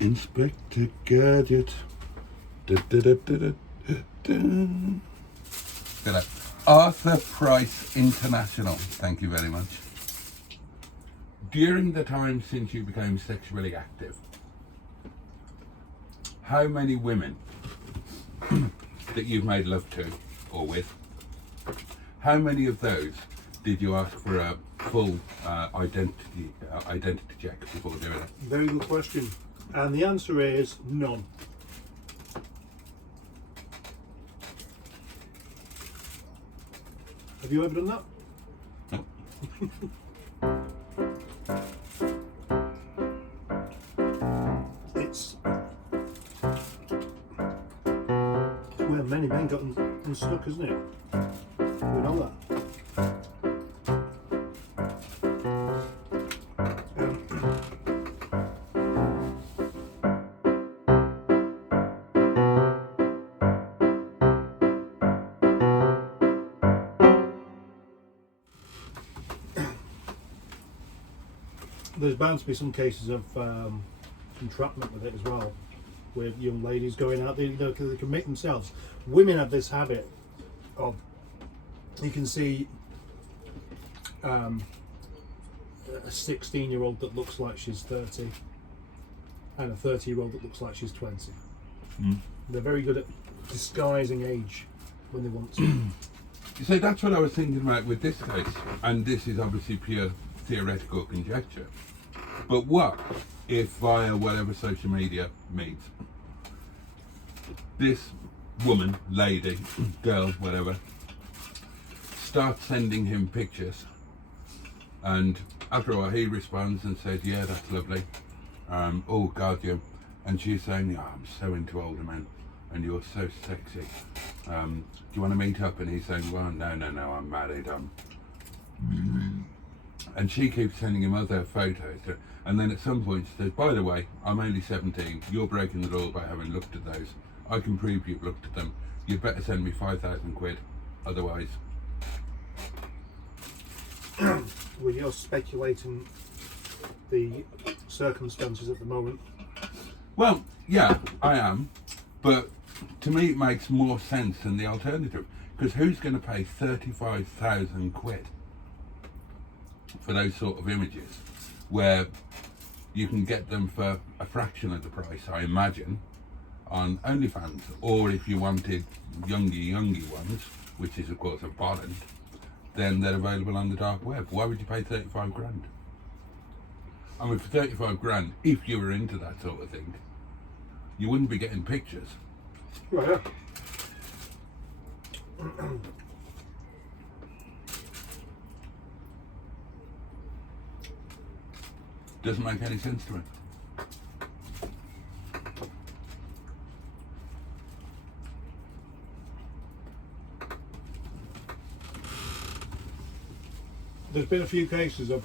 Inspector Gadget. Arthur Price International. Thank you very much. During the time since you became sexually active, how many women that you've made love to or with, how many of those did you ask for a full identity check before doing it? Very good question. And the answer is none. Have you ever done that? No. It's where many men got unstuck, isn't it? We know that. There's bound to be some cases of entrapment with it as well, with young ladies going out, they commit themselves. Women have this habit of, you can see a 16-year-old that looks like she's 30 and a 30-year-old that looks like she's 20. They're very good at disguising age when they want to. You see, that's what I was thinking about with this case, and this is obviously pure theoretical conjecture. But what if via whatever social media means, this woman, lady, girl, whatever, starts sending him pictures, and after a while he responds and says, yeah, that's lovely, oh God, yeah, and she's saying, yeah, I'm so into older men and you're so sexy, do you want to meet up? And he's saying, well, no, I'm married, and she keeps sending him other photos, and then at some point she says, by the way, I'm only 17, you're breaking the law by having looked at those, I can prove you've looked at them, you'd better send me 5,000 quid, otherwise. Well, you're speculating the circumstances at the moment. Well, yeah, I am, but to me it makes more sense than the alternative, because who's going to pay 35,000 quid for those sort of images, where you can get them for a fraction of the price, I imagine, on OnlyFans, or if you wanted youngy ones, which is of course abhorrent, then they're available on the dark web. Why would you pay 35 grand? I mean, for 35 grand, if you were into that sort of thing, you wouldn't be getting pictures. Right, yeah. Doesn't make any sense to me. There's been a few cases of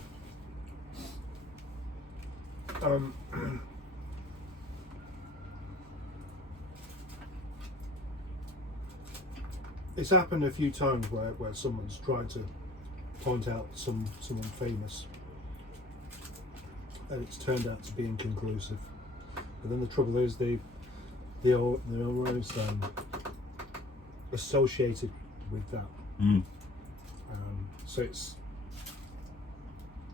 it's happened a few times where someone's tried to point out someone famous, and it's turned out to be inconclusive. But then the trouble is they're always associated with that. So it's,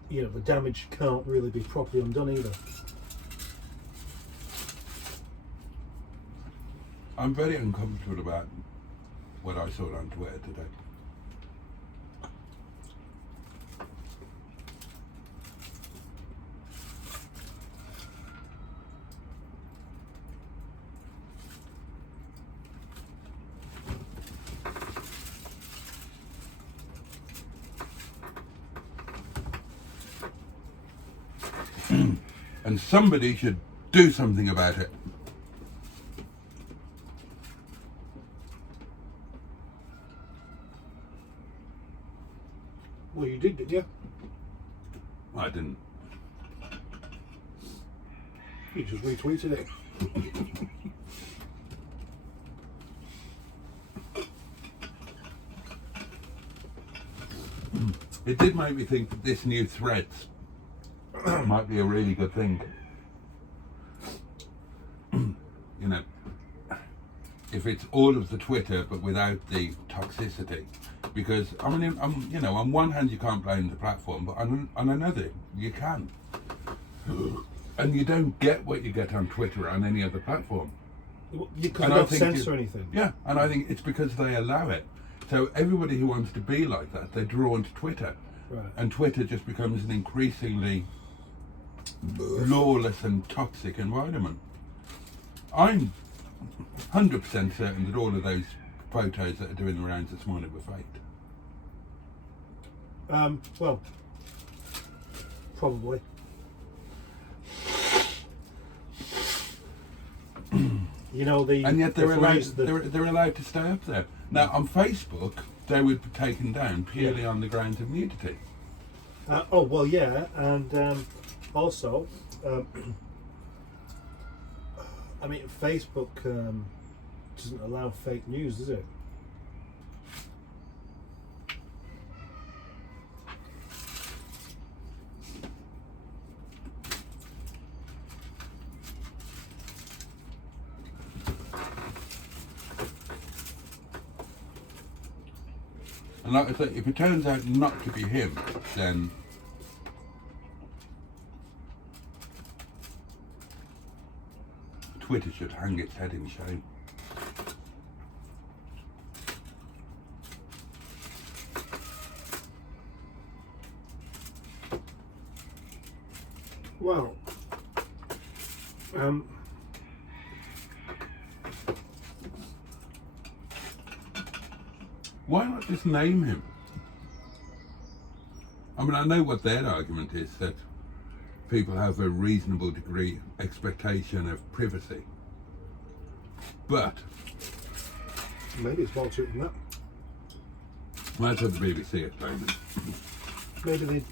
you know, the damage can't really be properly undone either. I'm very uncomfortable about what I saw on Twitter today. And somebody should do something about it. Well, you didn't you? I didn't. You just retweeted it. It did make me think that this new Threads might be a really good thing. You know, if it's all of the Twitter but without the toxicity, because I mean, you know, on one hand you can't blame the platform, but on another you can, and you don't get what you get on Twitter on any other platform. You can't censor anything. Yeah, and I think it's because they allow it. So everybody who wants to be like that, they're drawn to Twitter, right. And Twitter just becomes an increasingly lawless and toxic environment. I'm 100% certain that all of those photos that are doing the rounds this morning were faked. Well, probably. You know, and yet they're allowed to stay up there. Now on Facebook, they would be taken down purely on the grounds of nudity. Oh well, yeah, and also, I mean, Facebook doesn't allow fake news, does it? And like I say, if it turns out not to be him, then Twitter should hang its head in shame. Well, why not just name him? I mean, I know what their argument is, that people have a reasonable degree expectation of privacy, but maybe it's more to it than that. that's what the BBC is claiming. Maybe they.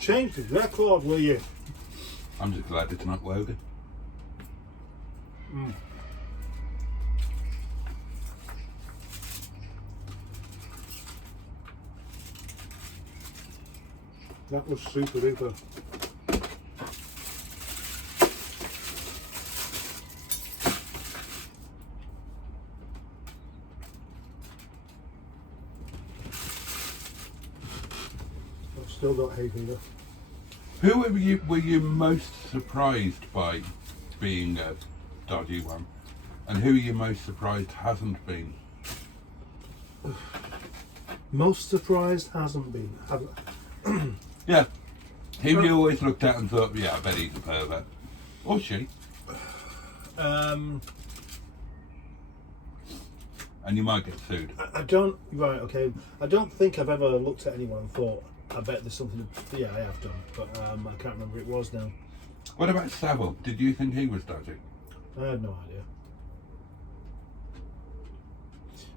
Change the record, will you? I'm just glad it's not Wogan. That was super duper. I've still got hay fever. Who were you most surprised by being a dodgy one, and who are you most surprised hasn't been? Most surprised hasn't been. Yeah, who you always looked at and thought, yeah, I bet he's a pervert, or she. And you might get sued. I don't. Right. Okay. I don't think I've ever looked at anyone and thought, I bet there's something. Yeah, I have done, but I can't remember who it was now. What about Savile? Did you think he was dodgy? I had no idea.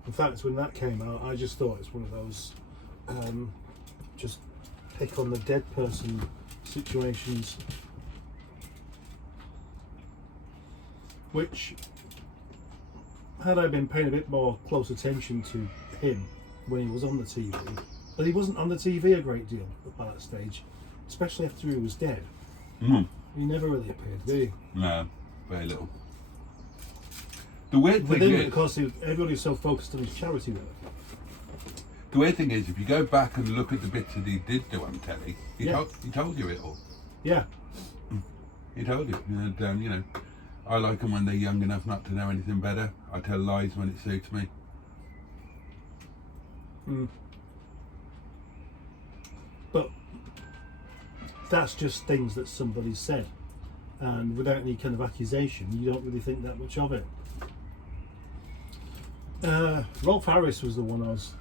In fact, when that came out, I just thought it's one of those just pick on the dead person situations, which, had I been paying a bit more close attention to him when he was on the TV, but he wasn't on the TV a great deal at that stage, especially after he was dead. He never really appeared, did he? No, very little. The weird thing is, because everybody's so focused on his charity work. The weird thing is, if you go back and look at the bits that he did do on telly, he told you it all. Yeah. He told you. And, you know, I like them when they're young enough not to know anything better. I tell lies when it suits me. But that's just things that somebody said, and without any kind of accusation, you don't really think that much of it. Rolf Harris was the one I was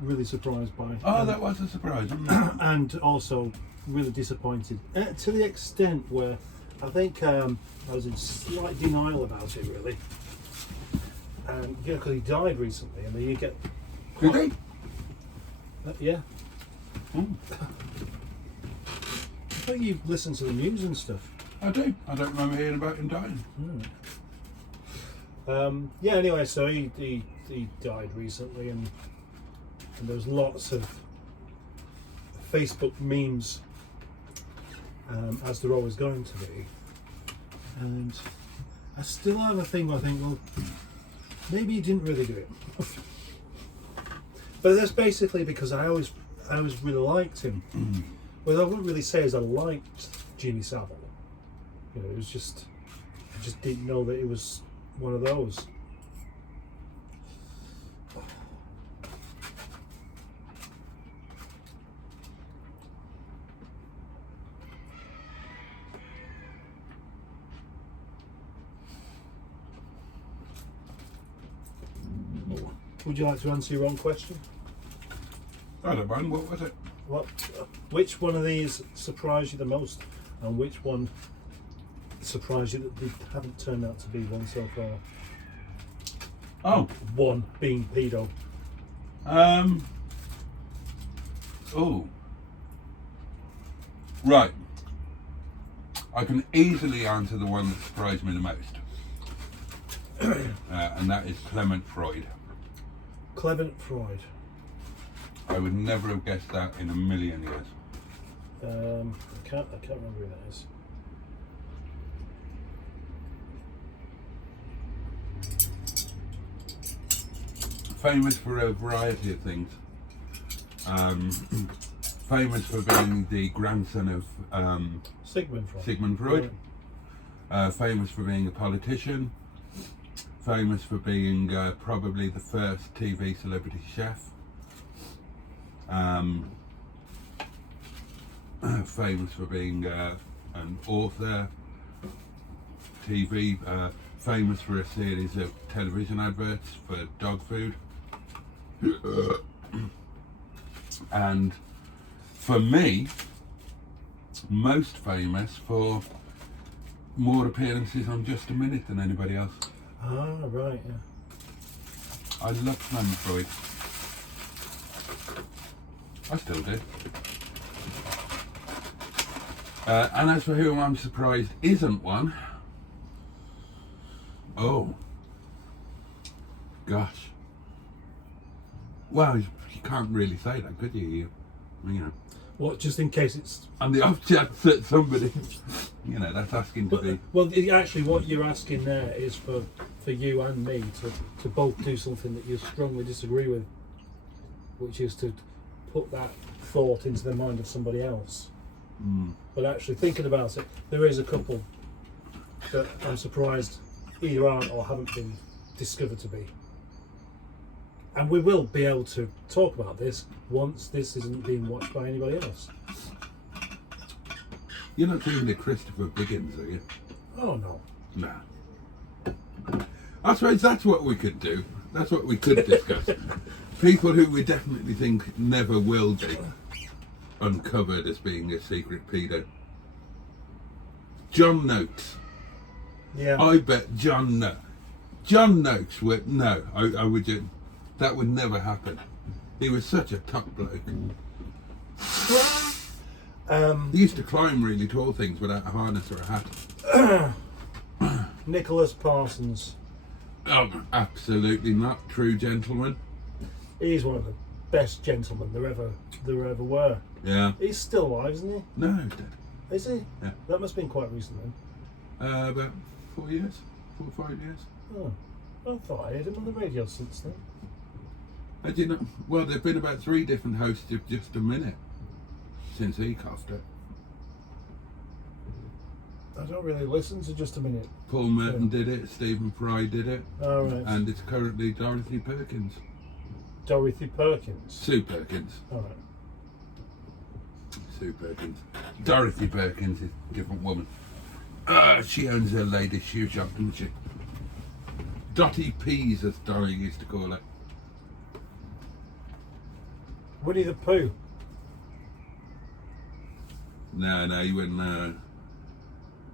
really surprised by. Oh, that was a surprise, wasn't it? And also really disappointed, to the extent where I think I was in slight denial about it, really. Because he died recently, and then you get. Did he? Yeah. thought you listened to the news and stuff. I do. I don't remember hearing about him dying. Yeah. Anyway, so he died recently, and there was lots of Facebook memes, as there always going to be. And I still have a thing where I think, well, maybe he didn't really do it. But that's basically because I always really liked him. Well, I wouldn't really say as I liked Jimmy Savile. You know, it was just, I just didn't know that it was one of those. Would you like to answer your own question? I don't mind. What was it? Which one of these surprised you the most, and which one surprised you that they haven't turned out to be one so far? Oh, One being pedo. Oh. Right. I can easily answer the one that surprised me the most, and that is Clement Freud. Clement Freud. I would never have guessed that in a million years. I can't remember who that is. Famous for a variety of things. Famous for being the grandson of Sigmund Freud. Sigmund Freud. Famous for being a politician. Famous for being probably the first TV celebrity chef. Famous for being an author, TV, famous for a series of television adverts for dog food. And for me, most famous for more appearances on Just a Minute than anybody else. Ah, right, yeah. I love Clement Freud. I still do. And as for whom I'm surprised isn't one, oh, gosh. Well, you can't really say that, could you? You know. What, just in case it's... And the off chance that somebody, you know, that's asking to be... Well, actually, what you're asking there is for you and me to both do something that you strongly disagree with, which is to put that thought into the mind of somebody else. But actually thinking about it, there is a couple that I'm surprised either aren't or haven't been discovered to be. And we will be able to talk about this once this isn't being watched by anybody else. You're not doing the Christopher Biggins, are you? Oh no. No. I suppose that's what we could do. That's what we could discuss. People who we definitely think never will be uncovered as being a secret pedo. John Noakes. Yeah. I bet John Noakes would... No, I would just... That would never happen. He was such a top bloke. He used to climb really tall things without a harness or a hat. Nicholas Parsons. Oh, absolutely not. True gentleman. He's one of the best gentlemen there ever were. Yeah. He's still alive, isn't he? No, he's dead. Is he? Yeah. That must have been quite recent then. About 4 years. 4 or 5 years. Oh. I thought I heard him on the radio since then. Had you know? Well, there've been about 3 different hosts of Just a Minute since he coughed it. I don't really listen to Just a Minute. Paul Merton did it, Stephen Fry did it, Oh, right. and it's currently Dorothy Perkins. Dorothy Perkins. Sue Perkins. All right. Sue Perkins. Dorothy Perkins is a different woman. She owns a ladies' shoe shop, doesn't she? Dotty Peas, as Dorothy used to call it. Winnie the Pooh. No, you wouldn't know.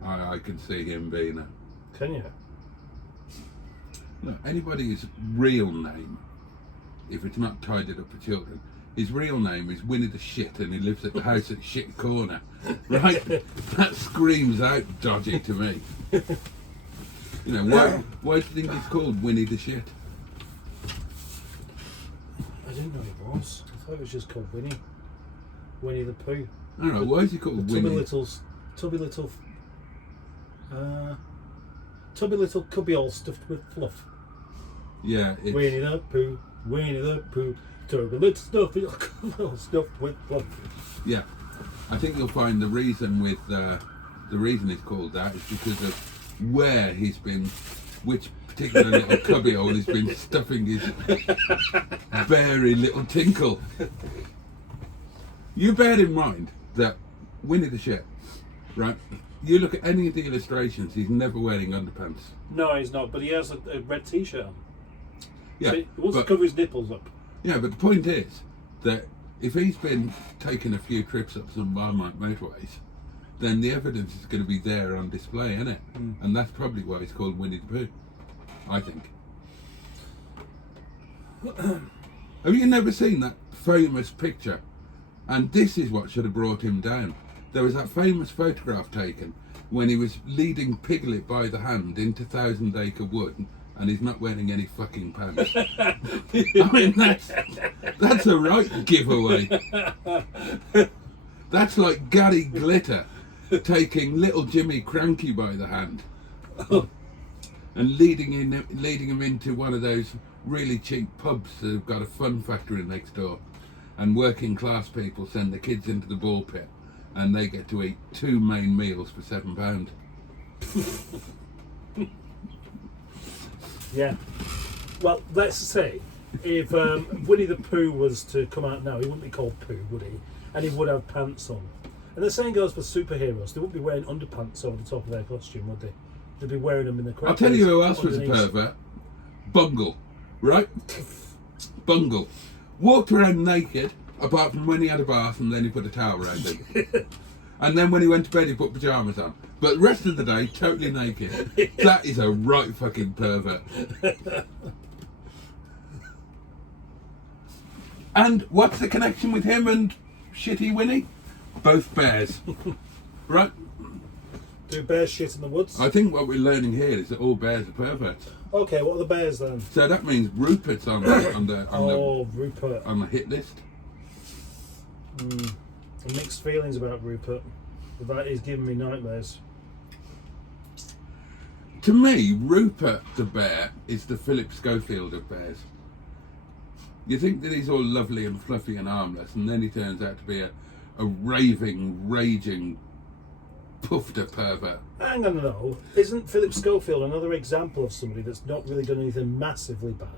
I can see him being a... Can you? Look, anybody's real name, if it's not tied it up for children, his real name is Winnie the Shit, and he lives at the house at Shit Corner. Right? That screams out dodgy to me. You know, why do you think he's called Winnie the Shit? I didn't know it was. I thought it was just called Winnie. Winnie the Pooh. I don't know, why is he called Winnie? Tubby little cubby all stuffed with fluff. Yeah, it's... Winnie the Pooh, tubby little stuffed all stuffed with fluff. Yeah, I think you'll find the reason it's called that is because of where he's been, which particular little cubby hole he's been stuffing his berry little tinkle. You bear in mind that Winnie the Shit, right? You look at any of the illustrations, he's never wearing underpants. No, he's not, but he has a red t-shirt on. Yeah, So he wants to cover his nipples up. Yeah, but the point is that if he's been taking a few trips up some Marmite motorways, then the evidence is going to be there on display, isn't it? And that's probably why it's called Winnie the Pooh, I think. Have you never seen that famous picture? And this is what should have brought him down. There was that famous photograph taken when he was leading Piglet by the hand into Thousand Acre Wood, and he's not wearing any fucking pants. I mean, that's a right giveaway. That's like Gary Glitter taking little Jimmy Cranky by the hand and leading him into one of those really cheap pubs that have got a fun factory next door, and working class people send the kids into the ball pit and they get to eat 2 main meals for £7. Yeah. Well, let's say if Winnie the Pooh was to come out now, he wouldn't be called Pooh, would he? And he would have pants on. And the same goes for superheroes. They wouldn't be wearing underpants over the top of their costume, would they? They'd be wearing them in the correct I'll tell you who else underneath. was a pervert. Bungle, right? Bungle. Walked around naked, apart from when he had a bath and then he put a towel around him. And then when he went to bed, he put pyjamas on. But the rest of the day, totally naked. That is a right fucking pervert. And what's the connection with him and Shitty Winnie? Both bears. Right? Do bears shit in the woods? I think what we're learning here is that all bears are perverts. Okay, what are the bears then? So that means Rupert's on the Rupert. on the hit list. Mixed feelings about Rupert. That is giving me nightmares. To me, Rupert the bear is the Philip Schofield of bears. You think that he's all lovely and fluffy and harmless, and then he turns out to be a raving, raging, puffed up pervert. Hang on, no. Isn't Philip Schofield another example of somebody that's not really done anything massively bad,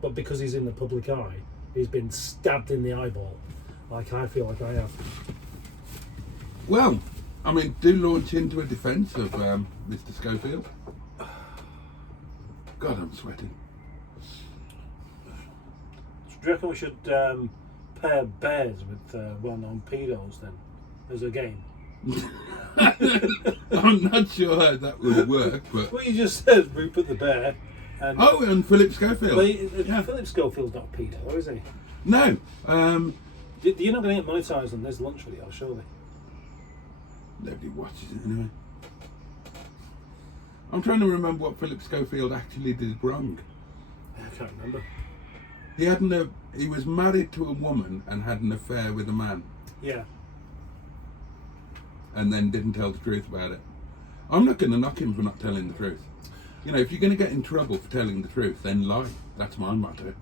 but because he's in the public eye, he's been stabbed in the eyeball, like I feel like I have? Well, I mean, do launch into a defence of Mr. Schofield. God, I'm sweating. Do you reckon we should pair bears with well-known pedos then, as a game? I'm not sure how that would work, but... Well, you just said Rupert the bear. And Philip Schofield. Well, Yeah. Philip Schofield's not a pedo, is he? No. You're not going to get monetised on this lunch video, surely? Nobody watches it anyway. I'm trying to remember what Philip Schofield actually did wrong. I can't remember. He was married to a woman and had an affair with a man, Yeah. and then didn't tell the truth about it. I'm not going to knock him for not telling the truth. You know, if you're going to get in trouble for telling the truth, then lie. That's my motto.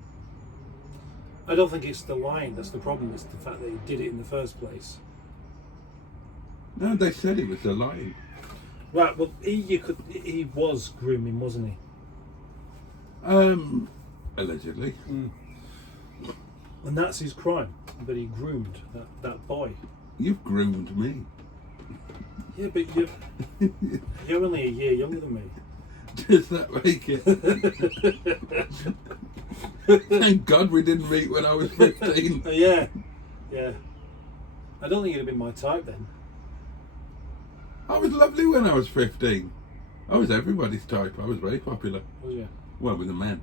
I don't think it's the lying that's the problem, it's the fact that he did it in the first place. No, they said he was lying. Right, well, he was grooming, wasn't he? Allegedly. And that's his crime, that he groomed that boy. You've groomed me. Yeah, but you're only a year younger than me. Does that make it? Thank God we didn't meet when I was 15. Yeah. I don't think you'd have been my type then. I was lovely when I was 15. I was everybody's type. I was very popular. Was you? Well, with the men.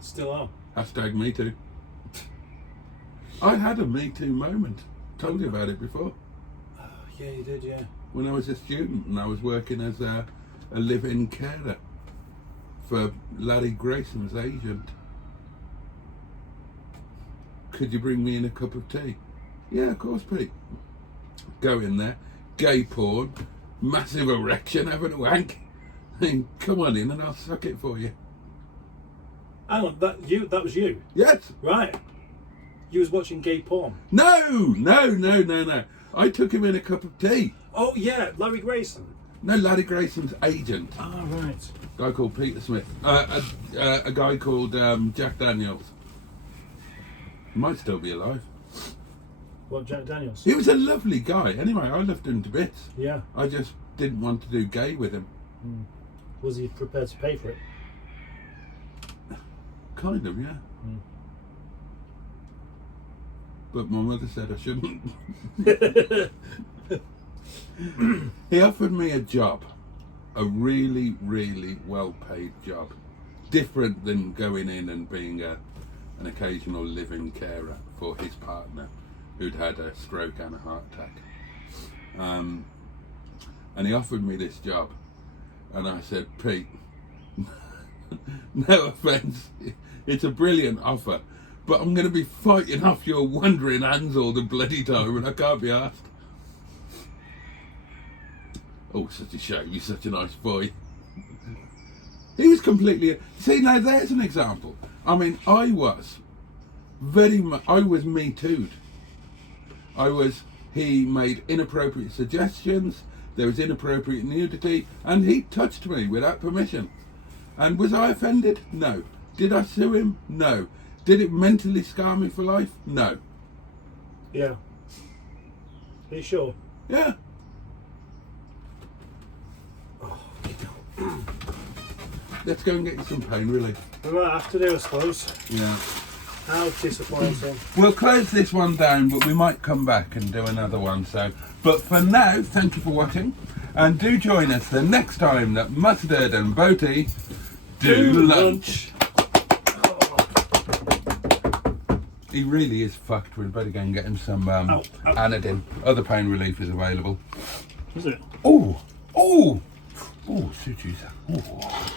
Still are. Hashtag me too. I had a Me Too moment. Told you about it before. Yeah, you did, yeah. When I was a student and I was working as a live-in carer for Larry Grayson's agent. Could you bring me in a cup of tea? Yeah, of course, Pete. Go in there, gay porn, massive erection, having a wank. And come on in and I'll suck it for you. Hang on, that was you? Yes. Right. You was watching gay porn? No. I took him in a cup of tea. Oh, yeah, Larry Grayson. No, Larry Grayson's agent. Ah, right. A guy called Peter Smith. A guy called Jack Daniels. He might still be alive. What, Jack Daniels? He was a lovely guy. Anyway, I loved him to bits. Yeah. I just didn't want to do gay with him. Mm. Was he prepared to pay for it? Kind of, yeah. Mm. But my mother said I shouldn't. He offered me a job. A really, really well-paid job. Different than going in and being an occasional living carer for his partner who'd had a stroke and a heart attack. And he offered me this job. And I said, Pete, no offence, it's a brilliant offer, but I'm going to be fighting off your wandering hands all the bloody time and I can't be asked. Oh, such a shame, you're such a nice boy. He was completely... See, now there's an example. I mean, I was Me Too'd. He made inappropriate suggestions, there was inappropriate nudity, and he touched me without permission. And was I offended? No. Did I sue him? No. Did it mentally scar me for life? No. Yeah. Are you sure? Yeah. Let's go and get you some pain relief. We might have to do, I suppose. Yeah. How disappointing. We'll close this one down, but we might come back and do another one. But for now, thank you for watching, and do join us the next time that Mustard and Boaty do lunch. He really is fucked. We'd better go and get him some Anadin. Other pain relief is available. Is it? Oh, Suchi's. Oh.